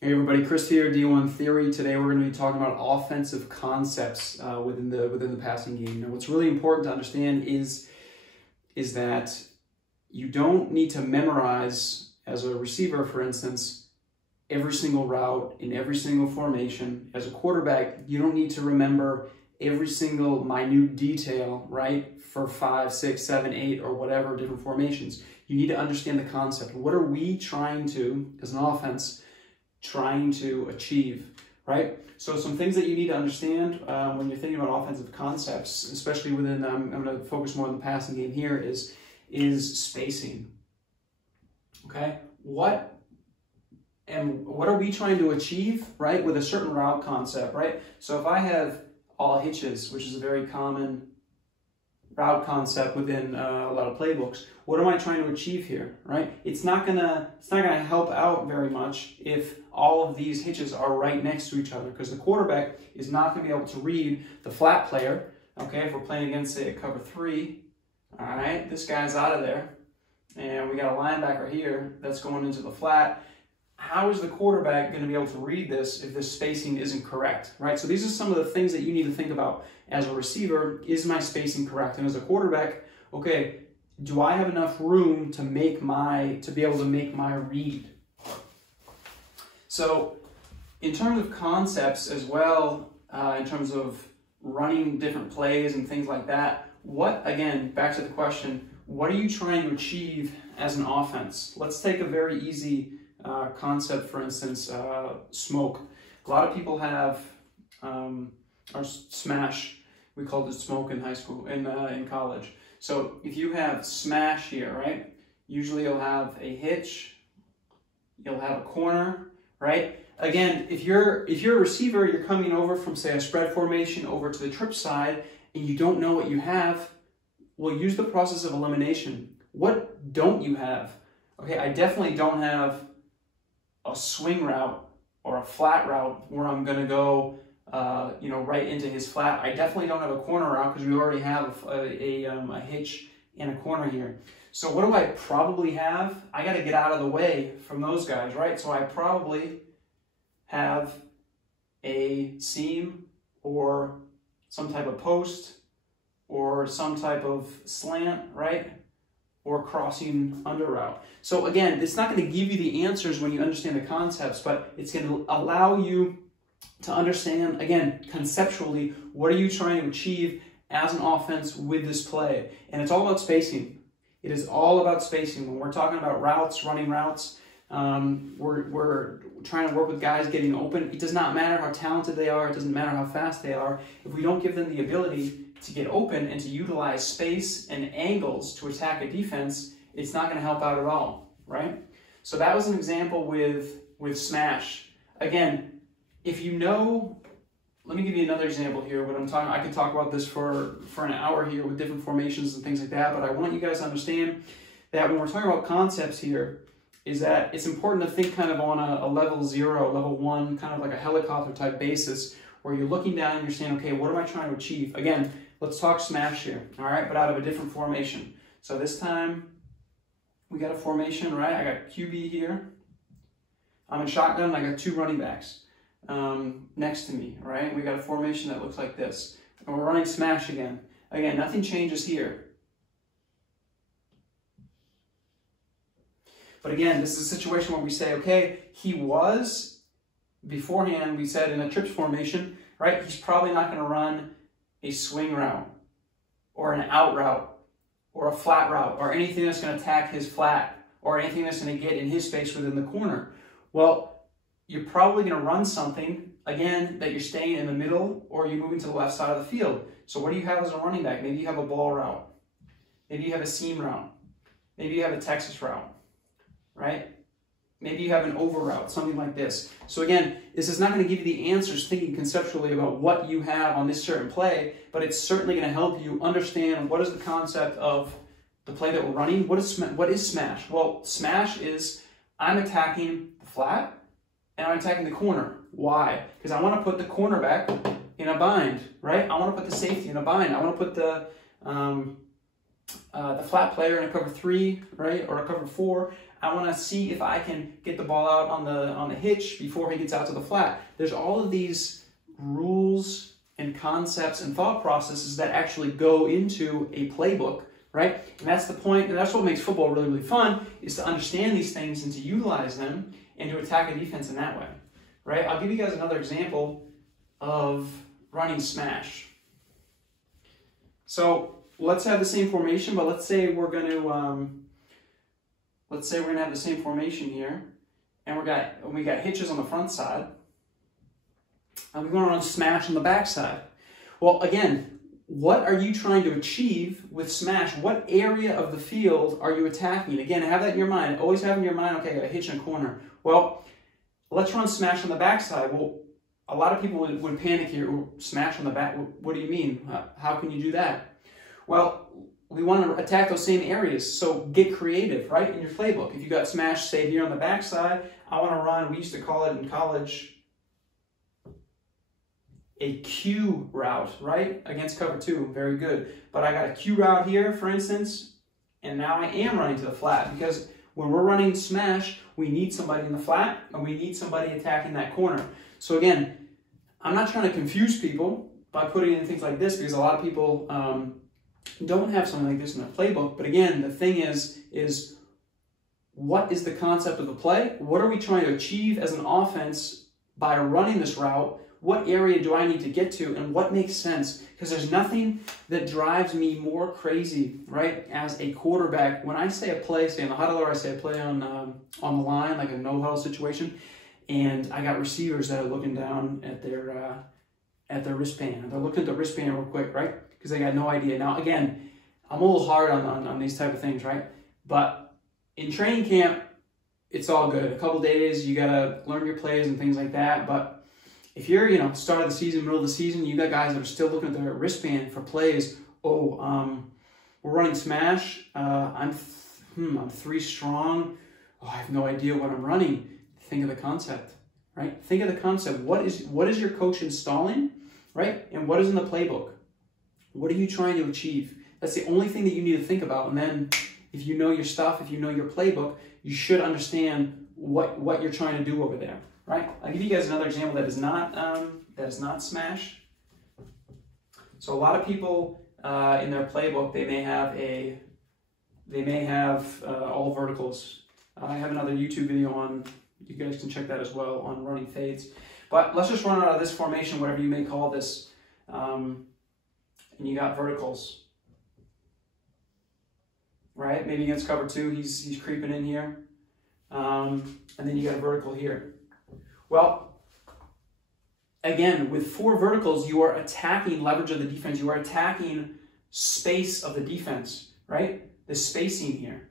Hey everybody, Chris here, D1Theory. Today we're going to be talking about offensive concepts within the passing game. Now, what's really important to understand is that you don't need to memorize, as a receiver, for instance, every single route in every single formation. As a quarterback, you don't need to remember every single minute detail, right, for 5, 6, 7, 8, or whatever different formations. You need to understand the concept. What are we trying to, as an offense, trying to achieve, right? So some things that you need to understand when you're thinking about offensive concepts, especially within, I'm going to focus more on the passing game here, is spacing, okay? What are we trying to achieve, right, with a certain route concept, right? So if I have all hitches, which is a very common route concept within a lot of playbooks, what am I trying to achieve here, right? It's not gonna help out very much if all of these hitches are right next to each other, because the quarterback is not gonna be able to read the flat player, okay? If we're playing against, say, a cover 3, all right, this guy's out of there, and we got a linebacker here that's going into the flat. How is the quarterback going to be able to read this if this spacing isn't correct, right? So these are some of the things that you need to think about as a receiver. Is my spacing correct? And as a quarterback, okay, do I have enough room to be able to make my read? So in terms of concepts as well, in terms of running different plays and things like that, again, back to the question, what are you trying to achieve as an offense? Let's take a very easy concept, for instance, smoke. A lot of people have, or smash, we called it smoke in high school, in college. So if you have smash here, right, usually you'll have a hitch, you'll have a corner, right? Again, if you're a receiver, you're coming over from, say, a spread formation over to the trip side, and you don't know what you have, well, use the process of elimination. What don't you have? Okay, I definitely don't have a swing route or a flat route where I'm going to go, right into his flat. I definitely don't have a corner route because we already have a hitch and a corner here. So what do I probably have? I got to get out of the way from those guys, right? So I probably have a seam or some type of post or some type of slant, right? Or crossing under route. So again, it's not going to give you the answers when you understand the concepts, but it's going to allow you to understand, again, conceptually, what are you trying to achieve as an offense with this play? And it's all about spacing. It is all about spacing. When we're talking about routes, running routes, we're trying to work with guys getting open. It does not matter how talented they are. It doesn't matter how fast they are. If we don't give them the ability to get open and to utilize space and angles to attack a defense, it's not going to help out at all, right? So that was an example with smash. Again, if you know, let me give you another example here. I could talk about this for an hour here with different formations and things like that, but I want you guys to understand that when we're talking about concepts here, is that it's important to think kind of on a level 0, level 1, kind of like a helicopter type basis, where you're looking down and you're saying, okay, what am I trying to achieve? Again, let's talk smash here, all right, but out of a different formation. So this time, we got a formation, right? I got QB here. I'm in shotgun, and I got 2 running backs next to me, right? We got a formation that looks like this. And we're running smash again. Again, nothing changes here. But again, this is a situation where we say, okay, he was, beforehand, we said in a trips formation, right? He's probably not going to run a swing route or an out route or a flat route or anything that's going to attack his flat or anything that's going to get in his space within the corner. Well, you're probably going to run something, again, that you're staying in the middle or you're moving to the left side of the field. So what do you have as a running back? Maybe you have a ball route. Maybe you have a seam route. Maybe you have a Texas route, right? Maybe you have an over route, something like this. So again, this is not going to give you the answers thinking conceptually about what you have on this certain play, but it's certainly going to help you understand what is the concept of the play that we're running. What is smash? Well, smash is I'm attacking the flat and I'm attacking the corner. Why? Because I want to put the cornerback in a bind, right? I want to put the safety in a bind. I want to put the the flat player in a cover 3, right, or a cover 4. I want to see if I can get the ball out on the hitch before he gets out to the flat. There's all of these rules and concepts and thought processes that actually go into a playbook, right? And that's the point, and that's what makes football really, really fun, is to understand these things and to utilize them and to attack a defense in that way, right? I'll give you guys another example of running smash. So let's have the same formation, but let's say we're going to have the same formation here, and we got hitches on the front side, and we're going to run smash on the back side. Well, again, what are you trying to achieve with smash? What area of the field are you attacking? Again, have that in your mind. Always have in your mind, okay, I got a hitch in a corner. Well, let's run smash on the back side. Well, a lot of people would panic here. Smash on the back, what do you mean? How can you do that? Well, we want to attack those same areas, so get creative, right, in your playbook. If you got smash, say, here on the backside, I want to run, we used to call it in college, a Q route, right, against cover 2, very good. But I got a Q route here, for instance, and now I am running to the flat, because when we're running smash, we need somebody in the flat, and we need somebody attacking that corner. So again, I'm not trying to confuse people by putting in things like this, because a lot of people don't have something like this in their playbook. But again, the thing is what is the concept of the play? What are we trying to achieve as an offense by running this route? What area do I need to get to, and what makes sense? Because there's nothing that drives me more crazy, right, as a quarterback. When I say a play, say in the huddle, or I say a play on the line, like a no-huddle situation, and I got receivers that are looking down at their wristband. They're looking at the wristband real quick, right? Because they got no idea. Now, again, I'm a little hard on these type of things, right? But in training camp, it's all good. A couple days, you got to learn your plays and things like that. But if you're, start of the season, middle of the season, you got guys that are still looking at their wristband for plays. Oh, we're running smash. I'm 3 strong. Oh, I have no idea what I'm running. Think of the concept, right? Think of the concept. What is your coach installing, right? And what is in the playbook? What are you trying to achieve? That's the only thing that you need to think about. And then if you know your stuff, if you know your playbook, you should understand what you're trying to do over there, right? I'll give you guys another example that is not smash. So a lot of people in their playbook, they may have all verticals. I have another YouTube video on, you guys can check that as well, on running fades. But let's just run out of this formation, whatever you may call this. And you got verticals, right? Maybe against cover 2, he's creeping in here. And then you got a vertical here. Well, again, with 4 verticals, you are attacking leverage of the defense. You are attacking space of the defense, right? The spacing here.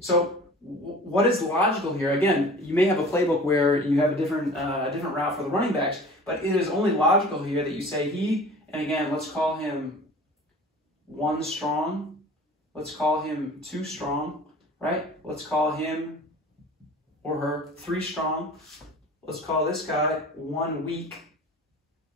So what is logical here? Again, you may have a playbook where you have a different route for the running backs, but it is only logical here that you say and again, let's call him 1 strong. Let's call him 2 strong, right? Let's call him or her 3 strong. Let's call this guy 1 weak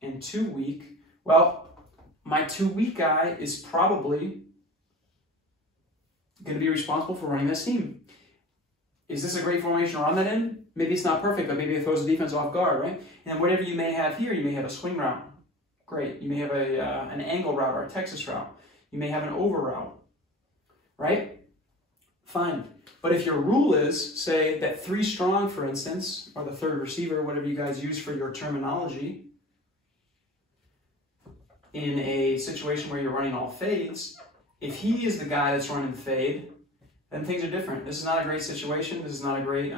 and 2 weak. Well, my 2 weak guy is probably going to be responsible for running this team. Is this a great formation to run that in? Maybe it's not perfect, but maybe it throws the defense off guard, right? And then whatever you may have here, you may have a swing route. Great. You may have an angle route or a Texas route. You may have an over route, right? Fine. But if your rule is, say, that 3 strong, for instance, or the 3rd receiver, whatever you guys use for your terminology, in a situation where you're running all fades, if he is the guy that's running the fade, then things are different. This is not a great situation. This is not a great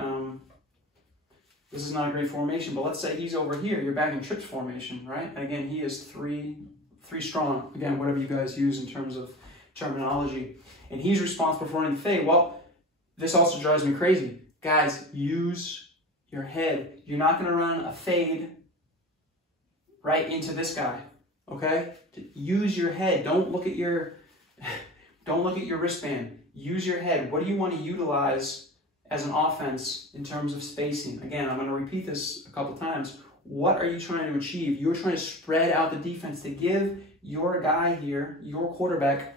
formation. But let's say he's over here. You're back in trips formation, right? And again, he is 3 strong. Again, whatever you guys use in terms of terminology. And he's responsible for running the fade. Well, this also drives me crazy. Guys, use your head. You're not going to run a fade right into this guy, okay? Use your head. Don't look at your wristband. Use your head. What do you want to utilize as an offense in terms of spacing? Again, I'm going to repeat this a couple times. What are you trying to achieve? You're trying to spread out the defense to give your guy here, your quarterback,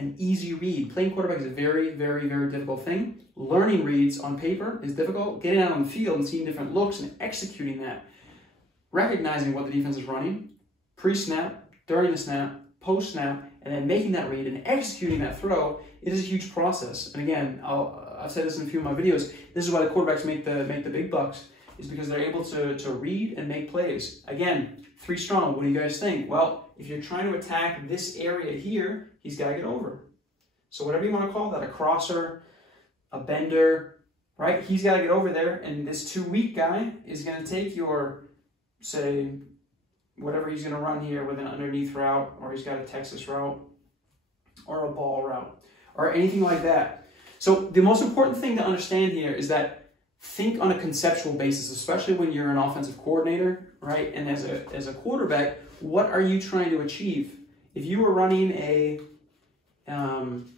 an easy read. Playing quarterback is a very, very, very difficult thing. Learning reads on paper is difficult. Getting out on the field and seeing different looks and executing that, recognizing what the defense is running, pre-snap, during the snap, post-snap, and then making that read and executing that throw, it is a huge process. And again, I've said this in a few of my videos, this is why the quarterbacks make the big bucks, is because they're able to read and make plays. Again, 3 strong, what do you guys think? Well, if you're trying to attack this area here, he's got to get over. So whatever you want to call that, a crosser, a bender, right? He's got to get over there, and this 2 weak guy is going to take your, say, whatever he's going to run here with an underneath route, or he's got a Texas route, or a ball route, or anything like that. So the most important thing to understand here is that think on a conceptual basis, especially when you're an offensive coordinator, right? And as a quarterback, what are you trying to achieve? If you were running a,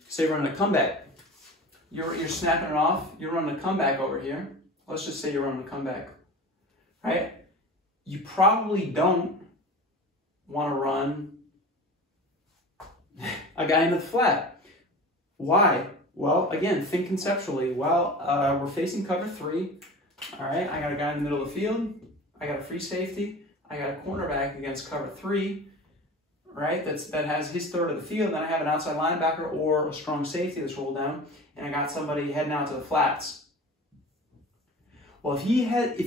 say you're running a comeback, you're snapping it off, you're running a comeback over here. Let's just say you're running a comeback, right? You probably don't want to run a guy into the flat. Why? Well, again, think conceptually. Well, we're facing cover 3. All right, I got a guy in the middle of the field. I got a free safety. I got a cornerback against cover 3, right? That has his third of the field. Then I have an outside linebacker or a strong safety that's rolled down, and I got somebody heading out to the flats. Well, if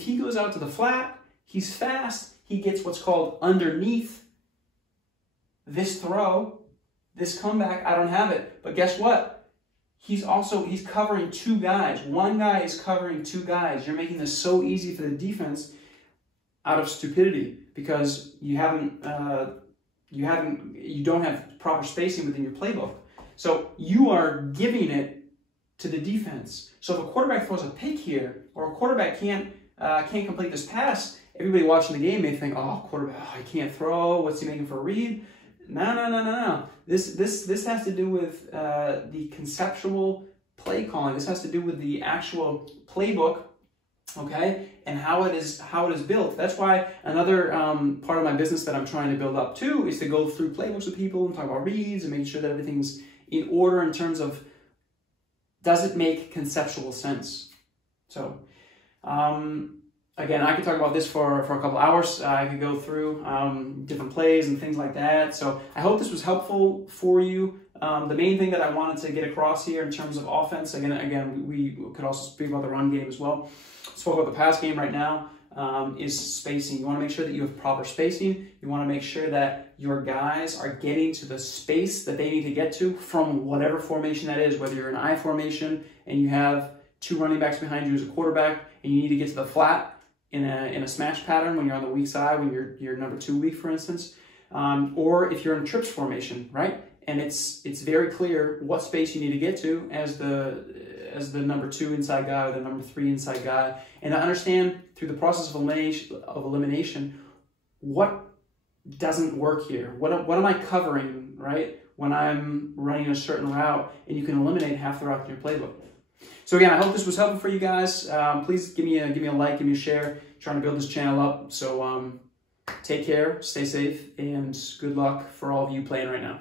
he goes out to the flat, he's fast. He gets what's called underneath this throw, this comeback. I don't have it, but guess what? He's covering 2 guys. One guy is covering 2 guys. You're making this so easy for the defense out of stupidity because you don't have proper spacing within your playbook. So you are giving it to the defense. So if a quarterback throws a pick here, or a quarterback can't complete this pass, everybody watching the game may think, oh, quarterback, he can't throw. What's he making for a read? No. This has to do with the conceptual play calling. This has to do with the actual playbook, okay, and how it is built. That's why another part of my business that I'm trying to build up too is to go through playbooks with people and talk about reads and making sure that everything's in order in terms of does it make conceptual sense. So. Again, I could talk about this for a couple hours. I could go through different plays and things like that. So I hope this was helpful for you. The main thing that I wanted to get across here in terms of offense, again, we could also speak about the run game as well. Spoke about the pass game right now, is spacing. You want to make sure that you have proper spacing. You want to make sure that your guys are getting to the space that they need to get to from whatever formation that is, whether you're in I formation and you have 2 running backs behind you as a quarterback and you need to get to the flat, in a smash pattern when you're on the weak side, when you're number 2 weak, for instance, or if you're in trips formation, right? And it's very clear what space you need to get to as the number 2 inside guy or the number 3 inside guy, and to understand through the process of elimination what doesn't work here. What am I covering, right? When I'm running a certain route, and you can eliminate half the route in your playbook. So again, I hope this was helpful for you guys. Please give me a like, give me a share. Trying to build this channel up. So take care, stay safe, and good luck for all of you playing right now.